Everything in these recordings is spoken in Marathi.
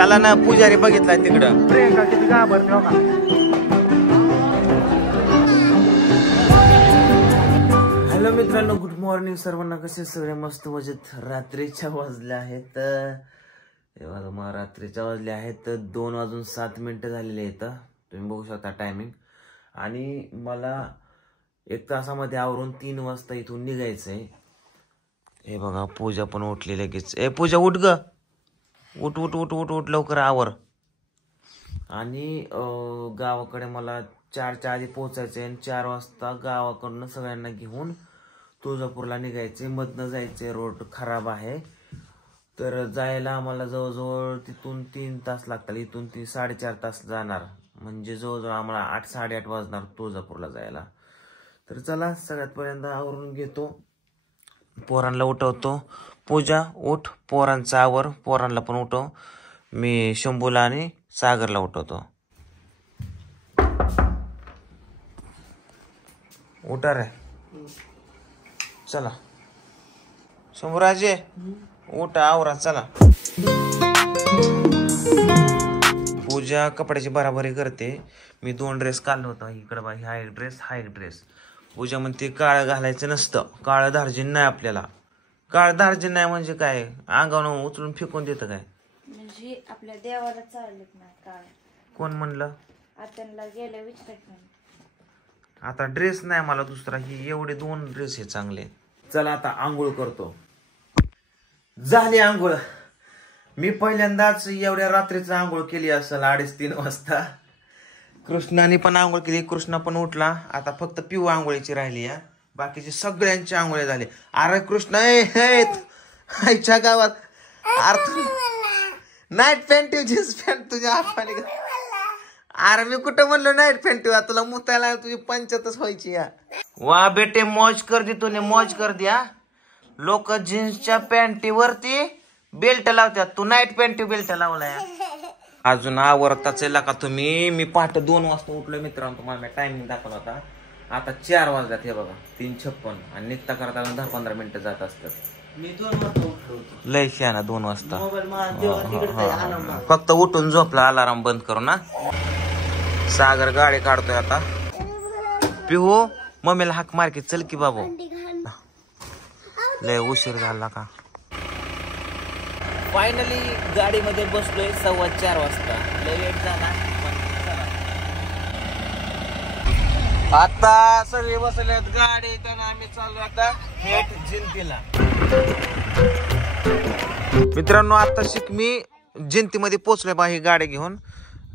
चला ना, पुजारी बघितलाय तिकडं. प्रियंका किती घाबरते हो का. हॅलो मित्रांनो, गुड मॉर्निंग सर्वांना. कसे सगळे मस्त मजेत. रात्रीच्या वाजल्या आहेत, रात्रीच्या वाजल्या आहेत 2:07 झालेले आहेत. तुम्ही बघू शकता टायमिंग. आणि मला 1 तासामध्ये आवरून 3 वाजता इथून निघायचंय. हे बघा, पूजा पण उठली लगेच. पूजा उठ ग, उठ उठ उठ उठ उठ लवकर आवर. आणि गावाकडे मला 4च्या आधी पोहोचायचंय आणि 4 वाजता गावाकडनं सगळ्यांना घेऊन तुळजापूरला निघायचे. मधनं जायचे, रोड खराब आहे. तर जायला आम्हाला जवळजवळ तिथून 3 तास लागतात. इथून 4.5 तास जाणार, म्हणजे जवळजवळ आम्हाला 8-8:30 वाजणार तुळजापूरला जायला. तर चला, सगळ्यात पहिल्यांदा आवरून घेतो, पोरांना उठवतो. पूजा उठ, पोरांचा आवर, पोरांना पण उठव. मी शंभूला आणि सागरला उठवतो. उठा रे, चला शंभूराजे उठा, आवरा, चला. पूजा कपड्याची बराबरी करते. मी 2 ड्रेस काढलो होतो. इकडे बा, हा एक ड्रेस, हा एक ड्रेस. पूजा म्हणते काळं घालायचं नसतं, काळं धार्जिन नाही आपल्याला. काळं धार्जिन नाही म्हणजे काय, अंगावर उचलून फेकून देतं काय? म्हणजे आपल्या देवाला चालत नाही काळ. कोण म्हणलं? आत्यांना गेल्या विचारत. आता ड्रेस नाही मला दुसरा, ही एवढे 2 ड्रेस हे चांगले. चला आता आंघोळ करतो. झाली आंघोळ. मी पहिल्यांदाच एवढ्या रात्रीचं आंघोळ केली असेल, 2:30-3 वाजता. कृष्णाने पण आंघोळ केली, कृष्णा पण उठला. आता फक्त पिऊ आंघोळीची राहिली आहे, बाकीचे सगळ्यांचे आंघोळे झाले. अरे कृष्णा, आईच्या गावात नाईट पॅन्ट, जीन्स पॅन्ट तुझ्या हाताने. अरे मी कुठं म्हणलो नाईट पॅन्ट, तुला मुतायला तुझी पंचायतच व्हायची. या वा बेटे, मौज कर दी तूने, मौज कर दिया. लोक जीन्सच्या पॅन्टीवरती बेल्ट लावतात, तू नाईट पॅन्टी बेल्ट लावलाय. अजून आवरताच का तुम्ही? मी पहाटे 2 वाजता उठलोय मित्रांनो. तुम्हाला मी टायमिंग दाखवला होता. आता 4 वाजल्यात. हे बघा 3:56 आणि निघता करता 10-15 मिनिटं जात असतात. मी 2 वाजता उठलो होतो. लय शहाणा 2 वाजता. फक्त उठून झोपला, अलाराम बंद करू ना. सागर गाडी काढतोय आता. पिहू मम्मीला हाक मार की, चल की बाबू. लय उशीर झाला का. फायनली गाडीमध्ये बसलोय 4:15 वाजता. लय लेट झाला. आता सगळे बसलेत गाडीत आणि आम्ही चाललो आता थेट जिंतीला. मित्रांनो, आता शिक मी जिंतीमध्ये पोहोचलोय बा ही गाडी घेऊन.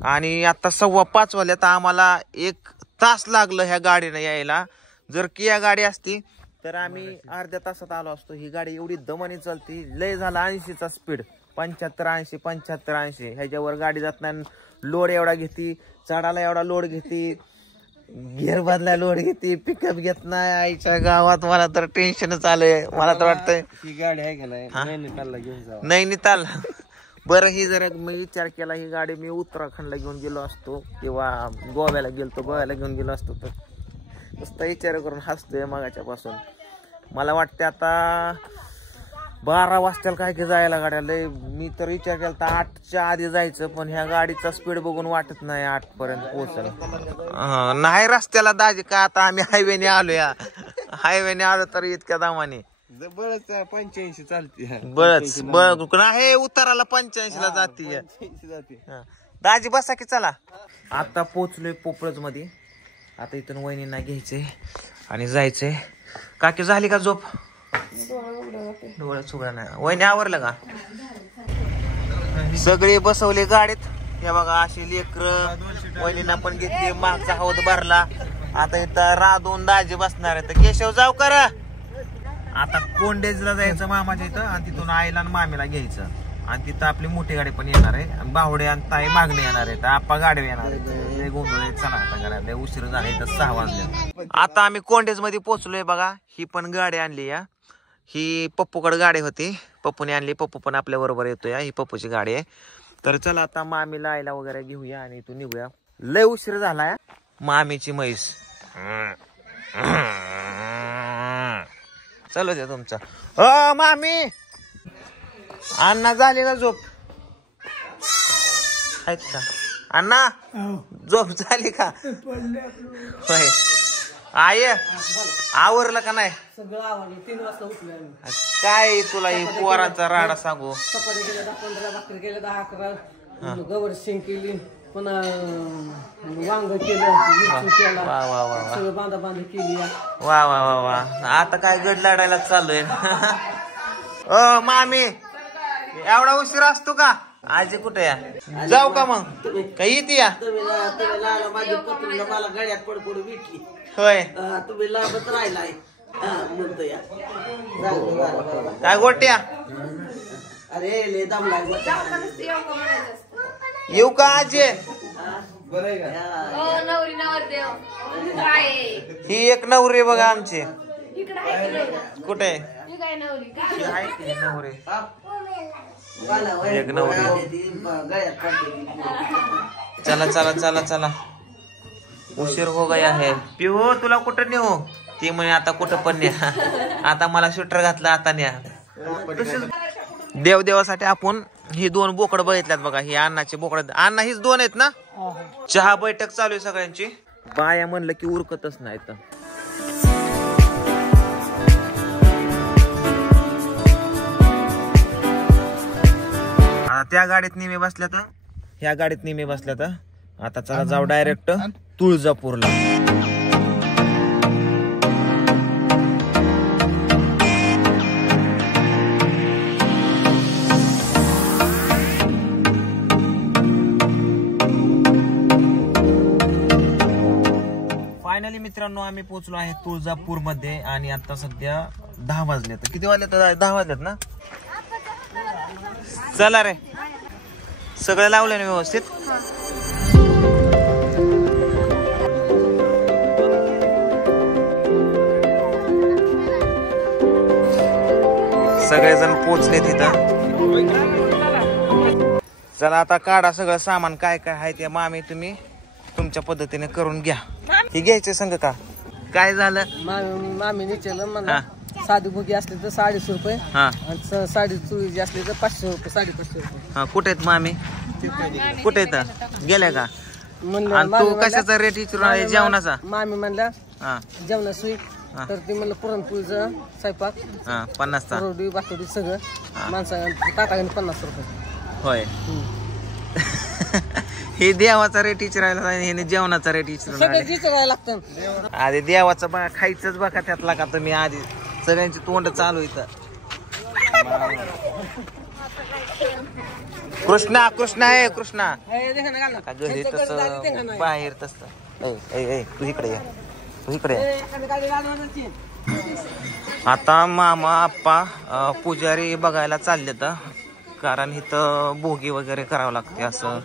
आणि आता 5:15 वाजल्यात. आम्हाला 1 तास लागलं ह्या गाडीनं यायला. जर किया गाडी असती तर आम्ही अर्ध्या तासात आलो असतो. ही गाडी एवढी दमाने चालती. लय झाला 80चा स्पीड, 75-80 ह्याच्यावर गाडी जात नाही. लोड एवढा घेते, चढायला एवढा लोड घेते, गिअर बदला लोड घेते, पिकअप घेत नाही. आईच्या गावात मला तर टेन्शनच आलंय. मला तर वाटतंय ही गाडी आहे का नाही, नैनितालला घेऊन जाऊ. नैनिताल. बरं, ही जरा मी विचार केला, ही गाडी मी उत्तराखंडला घेऊन गेलो असतो किंवा गोव्याला घेऊन गेलो असतो. तर नुसता विचार करून हसतोय मागाच्या पासून. मला वाटते आता 12 वाजता काय की जायला गाड्या. लय मी तर विचार केला तर 8च्या आधी जायचं, पण ह्या गाडीचा स्पीड बघून वाटत नाही 8 पर्यंत पोहोचल. नाही रस्त्याला दाजी का, आता आम्ही हायवेने आलो. या हायवेने आलो तर इतक्या दामाने बळच 85 चालते. बळच नाही, उताराला 85 ला जाते. दाजी बसा की, चला. आता पोहोचलोय पोपळज मध्ये. आता इथून वहिनींना घ्यायचे आणि जायचंय. काकी झाली का झोप? डोळ्यात सुगडा नाही. वहिनी आवरलं का? सगळे बसवले गाडीत. हे बघा अशी लेकर. वहिनींना पण घेतली, मागचा हौद भरला. आता इथं राधून दाजी बसणार आहे. तर केशव जाऊ करा. आता कोंडेजला जायचं मामाच्या इथं, आणि तिथून आईला आणि मामीला घ्यायचं. आणि तिथं आपली मोठी गाडी पण येणार आहे. आणि बाहुडे आणि ताई मागणे येणार आहे. तर आप्पा गाडी येणार आहे. गोंधळ. चला आता घरात उशीर झाला. इथं 6 वाजले. आता आम्ही कोंडेज मध्ये पोहोचलोय बघा. ही पण गाडी आणली या. ही पप्पूकडे गाडी होती, पप्पूने आणली. पप्पू पण आपल्या बरोबर येतोय. ही पप्पूची गाडी आहे. तर चला आता मामीला आईला वगैरे घेऊया आणि इथून निघूया. लय उशीर झालाय. मामीची म्हैस. चलो द्या तुमचा. मामी अण्णा झाली का झोप? आहेत का अण्णा झोप झाली का होय आय आवरलं का नाही सगळं आवडलं 3 वाजता उठलो काय तुला हे पोरांचा राडा सांगू चपाती केल्या 10-15 भाकरी केल्या 10-11 गवर शेंग केली पुन्हा वांग केलं मिरची केला वा वा वा सगळं बांधा केली वा वा वा वा आता काय गड लाडायला चाललोय ओ मामी एवढा उशीर असतो का आजी कुठे या जाऊ का मग काही येते या माझी पत्नीला मला गळ्यात पडपड भेटली होय तुम्ही लाभत राहिलाय म्हणतो या काय गोट्या अरे ले दमलाय येऊ का आजी ही एक नवरी बघा आमची कुठे आहे की नवरी एक नवरी चला चला चला चला उशीर हो गया है पिहो तुला कुठं नेऊ ती म्हणे आता कुठं पण न्या आता मला स्वेटर घातला आता न्या देवदेवासाठी आपण ही 2 बोकड बघितल्यात बघा ही अण्णाची बोकड अण्णा हीच 2 आहेत ना चहा बैठक चालू आहे सगळ्यांची बाया म्हणलं की उरकतच नाही तर त्या गाडीत नेहमी बसल्या तर ह्या गाडीत नेहमी बसल्या तर आता चला जाऊ डायरेक्ट तुळजापूरला फायनली मित्रांनो आम्ही पोहोचलो आहे तुळजापूर मध्ये आणि आता सध्या 10 वाजले तर किती वाजले तर 10 वाजलेत ना चला रे सगळं लावलं ना व्यवस्थित सगळेजण पोचले तिथं चला आता काढा सगळं सामान काय काय आहे ते मामी तुम्ही तुमच्या पद्धतीने करून घ्या हे घ्यायचे संग का काय झालं मामी विचारलं मला साधी बुगी असली तर 250 रुपये आणि साडी चुळीची असली तर 500 रुपये 550 रुपये कुठे आहेत मामी कुठे आहेत गेल्या का आणि तू कशाचा रेट विचारून जेवणाचा मामी म्हणल्या जेवणा सुई तर ती म्हणलं पुरणपोळीचा स्वयंपाक 50चा रोटी बाकडी सगळं माणसा ताटाने 50 रुपये होय हे देवाचा रेट विचारायला हे जेवणाचा रेट विचारायला लागतं आधी देवाचा बघा खायचंच बघा त्यातला का तुम्ही आधी सगळ्यांची तोंड चालू इथं कृष्णा कृष्णा आहे कृष्णा घरी तस बाहेर तस तू इकडे ये तू इकडे आता मामा आप्पा पुजारी बघायला चालले तर कारण इथं भोगी वगैरे करावं लागते असं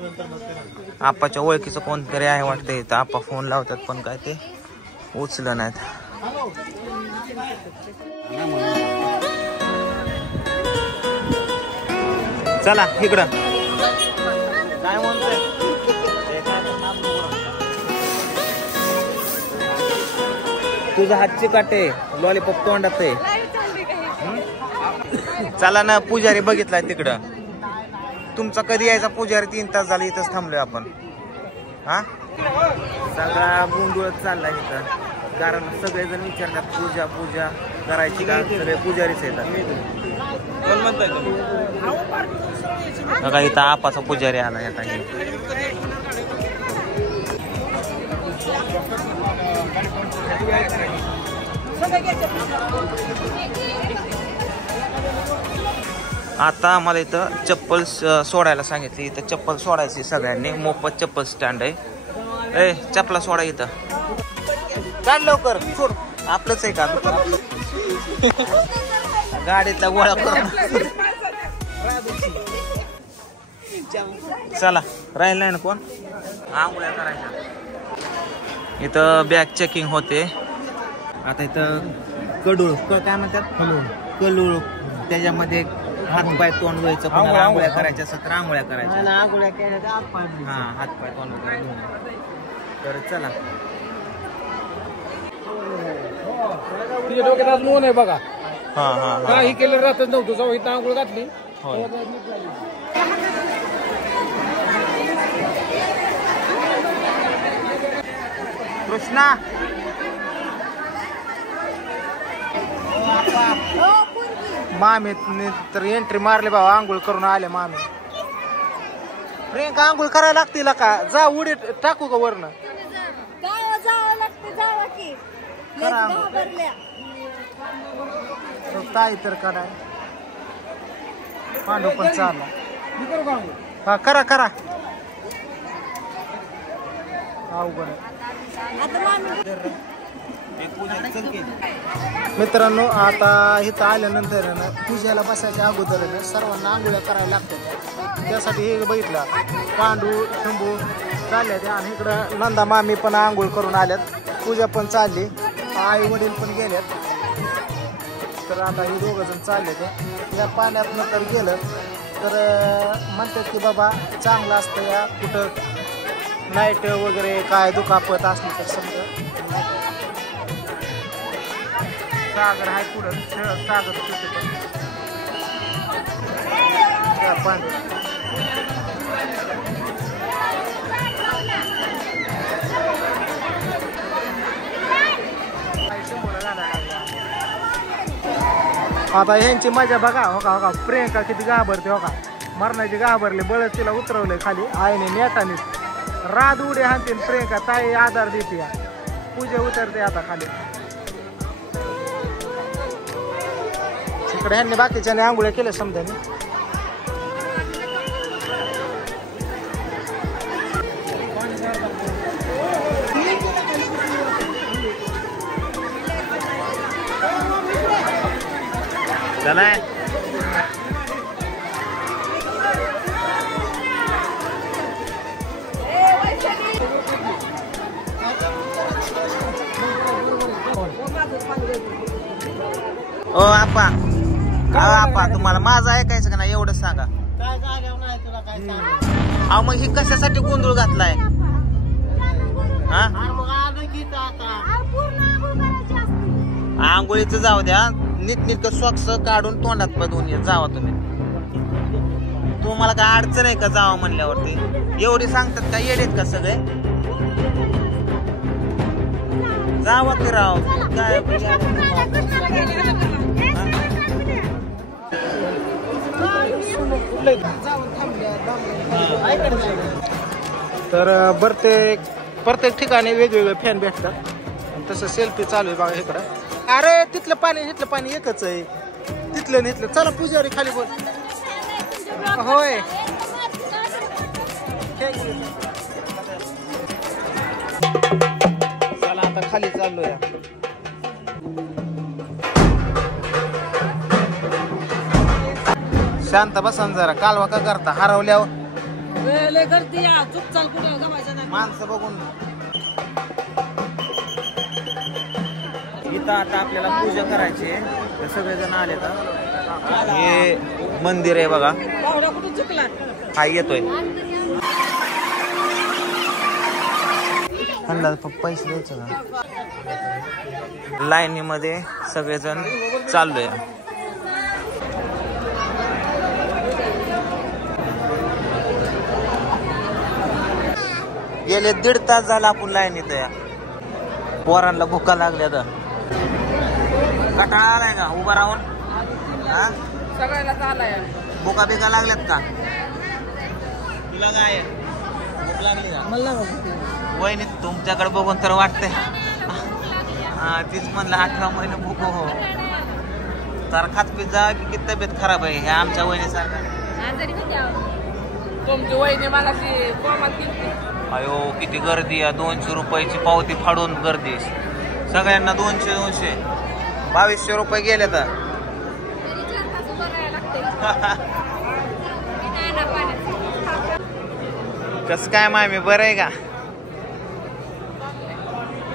आप्पाच्या ओळखीचं कोणतरी आहे वाटतं इथं आप्पा फोन लावतात पण काय ते उचलं नाहीत चला इकडं काय म्हणतोय तुझा हातची काटे लॉलीपॉप तोंडात आहे चला ना पुजारी बघितलाय तिकडं तुमचा कधी यायचा पुजारी 3 तास झाले इथंच थांबलोय आपण हा सगळा गोंधळच चाललाय इथं कारण सगळेजण विचारतात पूजा पूजा करायची का सगळे पुजारीच येतात कोण म्हणताय बघा इथं आपाचा पुजारी आला आता आता आम्हाला इथं चप्पल सोडायला सांगितली इथं चप्पल सोडायची सगळ्यांनी मोफत चप्पल स्टँड आहे ए चप्पला सोडा इथं काढ लवकर सोड आपलंच आहे का गाडीतला गोळा करून चला राहील नाही ना कोण आंघोळ्या करायच्या इथं बॅग चेकिंग होते आता इथं कडूळ काय म्हणतात कलूळ त्याच्यामध्ये हातपाय तोंड धुवायचं कोणाला आंघोळ्या करायच्या असं तर आंघोळ्या करायच्या आंघोळ्या केल्या हा हातपाय तोंड वगैरे धुवून तर चला तुझ्या डोक्यात नोंद आहे बघा हा हा काही केलं राहतच नव्हतं जाऊ इथं आंघोळ घातली कृष्णा मामी तर एंट्री मारली बाबा, आंघोळ करून आले मामी. प्रियंका आंघोळ करायला लागतील का? जा उडी टाकू का वरनं? काय तर करा पांडू पण चालला. हा करा करा. अवघड मित्रांनो, आता इथं आल्यानंतर ना पूजेला बसायच्या अगोदर सर्वांना आंघोळ्या करायला लागतात. त्यासाठी हे बघितलं पांडू शंभू चालल्या त्या, आणि इकडं नंदा मामी पण आंघोळ करून आल्यात. पूजा पण चालली, आई वडील पण गेल्यात. तर आता हे दोघं जण चालले ते या पाण्यात नंतर गेलं तर म्हणतात की बाबा चांगलं असतं. या कुठं नाईट वगैरे काय दुखापत असली तर समजा सागर आहे पुढं, सागर पाणी. आता ह्यांची मजा बघा. हो का हो का, प्रियंका किती घाबरते. हो का मरणाची घाबरली, बळच तिला उतरवलंय खाली आईने नेटाने. रात उडी हाणतील प्रियंका, ताई आधार देते. पूजा उतरते आता खाली. इकडे ह्यांनी बाकीच्याने आंघोळ्या केल्या समजाने. चला ओ आपा, आपा तुम्हाला माझं ऐकायचं का नाही एवढं सांगा. अहो मग ही कशासाठी गोंधळ घातलाय? हा आंघोळीचं जाऊ द्या, नीटनीटकं सॉक्स काढून तोंडात पदवून जावा तुम्ही. तुम्हाला काय अडचण आहे का जावा म्हणल्यावरती? एवढी सांगतात का येडेत का सगळे? जावा की राव काय. तर प्रत्येक ठिकाणी वेगवेगळे फॅन भेटतात. तसं सेल्फी चालू आहे बघा इकडं. अरे तिथलं पाणी एकच आहे, तिथलं निथलं. चला पुजारी खाली बोल. होय चला आता खाली चाललोय. शांत बसन जरा, कालवा का करता हरवल्यावर माणसं बघून. इथं आता आपल्याला पूजा करायची आहे, सगळेजण आले तर. हे मंदिर आहे बघा, हा येतोय. पैसे द्यायचं का? लाईनीमध्ये सगळेजण चाललोय. गेले 1.5 तास झाला आपण लाईनीत या. पोरांना भुका लागल्या तर कटाळा आलाय का उभा राहून? हा सगळ्याला आलाय. भुका बिका लागल्यात का तुला? काय भूक लागली का? मला वहिनी तुमच्याकडे बघून तर वाटतंय. तीच म्हणलं 18 महिने भूक हो तर खात पिझ्झा की तब्येत खराब आहे ह्या आमच्या वहिनीसारखा. तुमची वहिनी मला अयो किती गर्दी आहे. 200 रुपयाची पावती फाडून गर्दी. सगळ्यांना 200 2200 रुपये गेले तर. कस काय मामी बरं आहे का?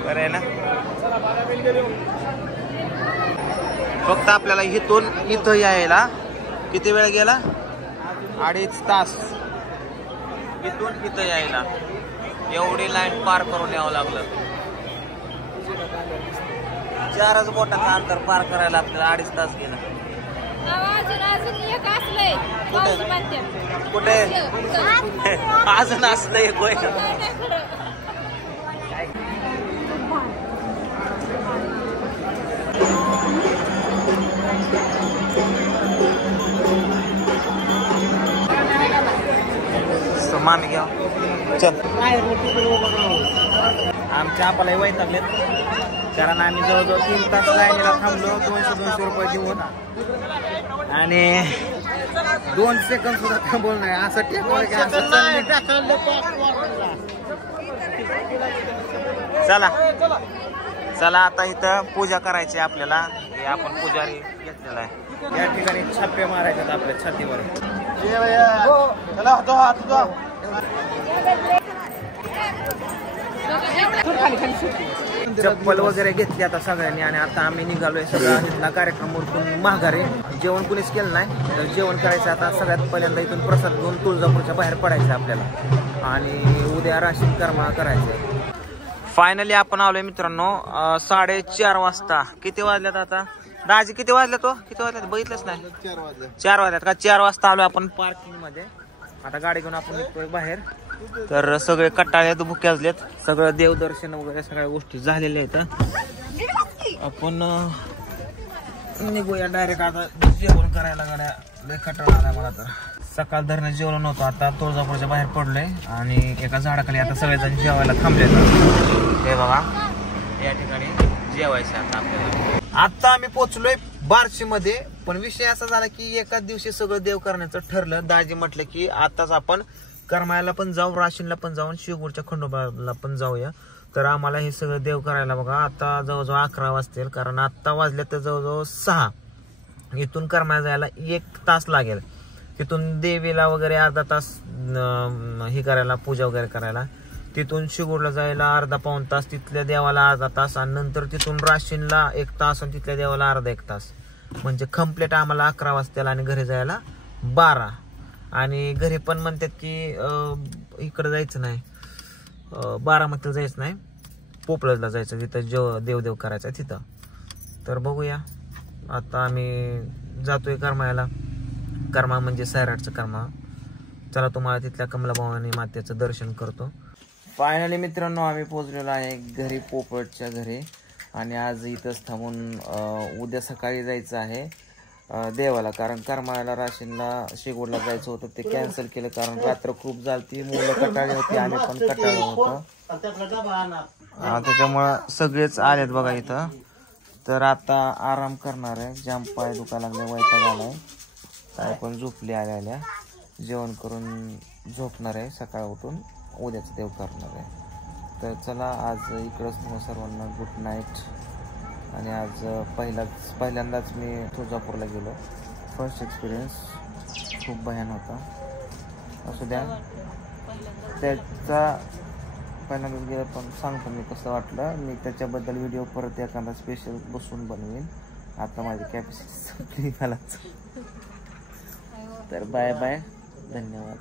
बरं आहे ना. फक्त आपल्याला इथं यायला किती वेळ गेला? 2.5 तास. इथून इथं यायला एवढी लाईन पार करून यावं लागलं. 4च बोटाचं अंतर पार करायला आपल्याला 2.5 तास गेला. कुठे अजून असलं एक होय. मामी घ्या चल. आमच्या आपल्याला वैतागलेत कारण आम्ही जवळजवळ 3 तास लाईनीला थांबलो 200 रुपये देऊन आणि 2 सेकंद सुद्धा थांबवलं नाही. असं चला चला आता इथं पूजा करायची आपल्याला. हे आपण पुजारी घेतलेला आहे. या ठिकाणी छापे मारायचे आपल्या छातीवर. चप्पल वगैरे घेतली आता सगळ्यांनी आणि आता आम्ही निघालोय. सगळा कार्यक्रम उरकून माघारी. जेवण कुणीच केलं नाही तर जेवण करायचं आता. सगळ्यात पहिल्यांदा इथून प्रसाद घेऊन तुळजापूरच्या बाहेर पडायचं आपल्याला आणि उद्या राशीन कर्मा करायचं. फायनली आपण आलोय मित्रांनो 4:30 वाजता. किती वाजल्यात आता दाजी? किती वाजल्या तो? किती वाजल्यात बघितलंच नाही. 4 वाजल्यात का? 4 वाजता आलोय आपण पार्किंग मध्ये. आता गाडी घेऊन आपण निघतोय बाहेर. तर सगळे कट्टाळ्यात भुके असलेत. सगळं देवदर्शन वगैरे सगळ्या गोष्टी झालेल्या आहेत. आपण निघूया डायरेक्ट आता जेवण करायला. गाड्या लय कटाळा आला मला तर. सकाळ धरणं जेवण नव्हतं. आता तुळजापूरच्या बाहेर पडलोय आणि एका झाडाखाली आता सगळेजण जेवायला थांबले. हे बघा या ठिकाणी जेवायचं आता आपल्याला. आता आम्ही पोहोचलोय बार्शी मध्ये. पण विषय असा झाला की एकाच दिवशी सगळं देव करण्याचं ठरलं. दाजी म्हटलं की आताच आपण करमाळ्याला पण जाऊ, राशीनला पण जाऊन शिवगुरच्या खंडोबाला पण जाऊया. तर आम्हाला हे सगळं देव करायला बघा आता जवळजवळ 11 वाजतील. कारण आता वाजले तर जवळजवळ 6. इथून करमाळ्या जायला 1 तास लागेल. तिथून देवीला वगैरे अर्धा तास हे करायला, पूजा वगैरे करायला. तिथून शिवगुरला जायला अर्धा पाऊण तास, तिथल्या देवाला अर्धा तास आणि नंतर तिथून राशीनला 1 तास आणि तिथल्या देवाला अर्धा 1 तास. म्हणजे कम्प्लीट आम्हाला 11 वाजतील आणि घरी जायला 12. आणि घरी पण म्हणतात की इकडे जायचं नाही, बारामतीला जायचं नाही, पोपळजला जायचं, तिथं देवदेव करायचं तिथं. तर बघूया आता आम्ही जातोय करमाळ्याला. कर्मा म्हणजे सैराटचं कर्मा. चला तुम्हाला तिथल्या कमलाभवानी मातेचं दर्शन करतो. फायनली मित्रांनो आम्ही पोहोचलेलो आहे घरी, पोपळच्या घरी. आणि आज इथंच थांबून उद्या सकाळी जायचं आहे देवाला. कारण करमाळ्याला राशीनला शेगोडला जायचं होतं ते कॅन्सल केलं कारण रात्र खूप झालती, मुलं कटाळी होती आणि पण कटाळं होतं. त्याच्यामुळं सगळेच आलेत बघा इथं. तर आता आराम करणार आहे. जाम पाय दुखा लागले, वैताग आलाय. काय पण झोपली आल्या जेवण करून झोपणार आहे. सकाळ उठून उद्याचं देव करणार आहे. तर चला आज इकडंच तुम्हाला सर्वांना गुड नाईट. आणि आज पहिल्यांदाच मी तुळजापूरला गेलो. फर्स्ट एक्सपिरियन्स खूप भयान होता. असू द्या, त्याचा पहिल्यांदाच गेलं पण सांगतो मी कसं वाटलं. मी त्याच्याबद्दल व्हिडिओ परत एखादा स्पेशल बसून बनवेन. आता माझी कॅपॅसिटी संपली मलाच. तर बाय बाय, धन्यवाद.